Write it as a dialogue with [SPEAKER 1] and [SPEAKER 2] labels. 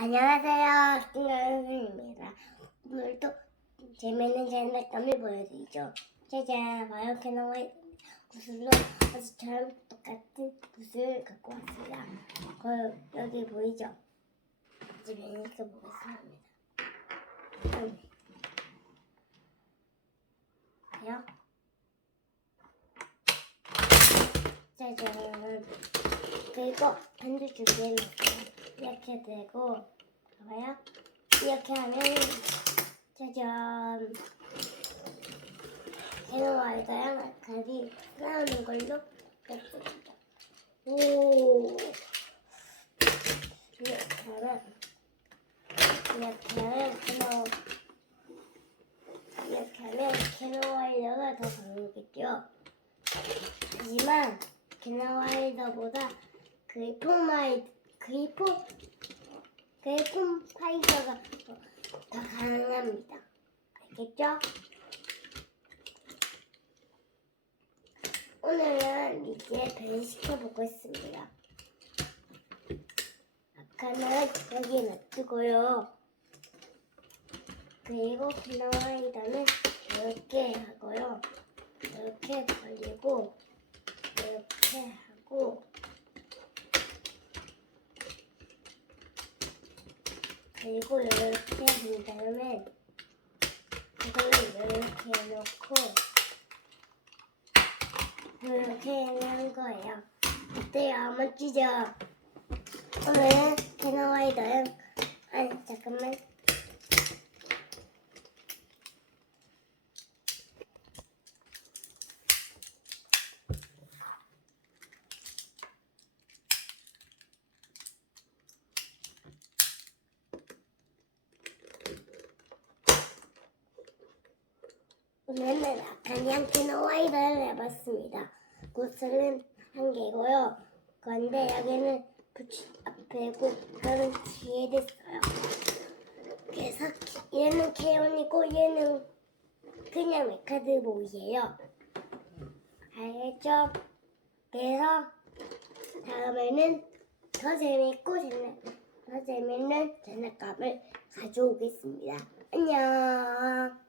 [SPEAKER 1] 안녕하세요. 신가은입니다. 오늘도 재미있는 장난감을 보여드리죠. 짜잔, 마이오케 나와 구슬로 아주처럼 똑같은 구슬을 갖고 왔습니다. 그 여기 보이죠? 이제 매니까 보겠습니다. 음. 봐요? 짜잔. 그리고 반도 준비해놨어요. 이렇게 되고, 봐봐요. 이렇게 하면, 짜잔. 개노와 다양한 칼이 나오는 걸로 됐습니다. 오. 이렇게 하면, 이렇게 하면 개노, 이렇게 하면 개노와이더가 더 강하겠죠. 하지만 개노와이더보다 그리포마이 그리포 그리폰 파이더가 더, 더 강합니다. 알겠죠? 오늘은 이제 변시켜 보겠습니다. 아까는 여기 놔두고요. 그리고 개노와이더는 이렇게 하고요. 이렇게 벌리고 이렇게 하고 그리고 이렇게 한 다음에 이거를 이렇게 해놓고 이렇게 해놓은 거예요. 어때요? 멋지죠? 오늘 캐노와이더는 아니 잠깐만 오늘은 아카니안 캐노와이더를 해봤습니다. 구슬은 한 개고요. 그런데 여기는 붙이 앞에고 이거는 뒤에 됐어요. 그래서 얘는 캐온이고 얘는 그냥 메카드보이예요. 알겠죠? 그래서 다음에는 더 재밌고 재밌, 더 재밌는 장난감을 가져오겠습니다. 안녕.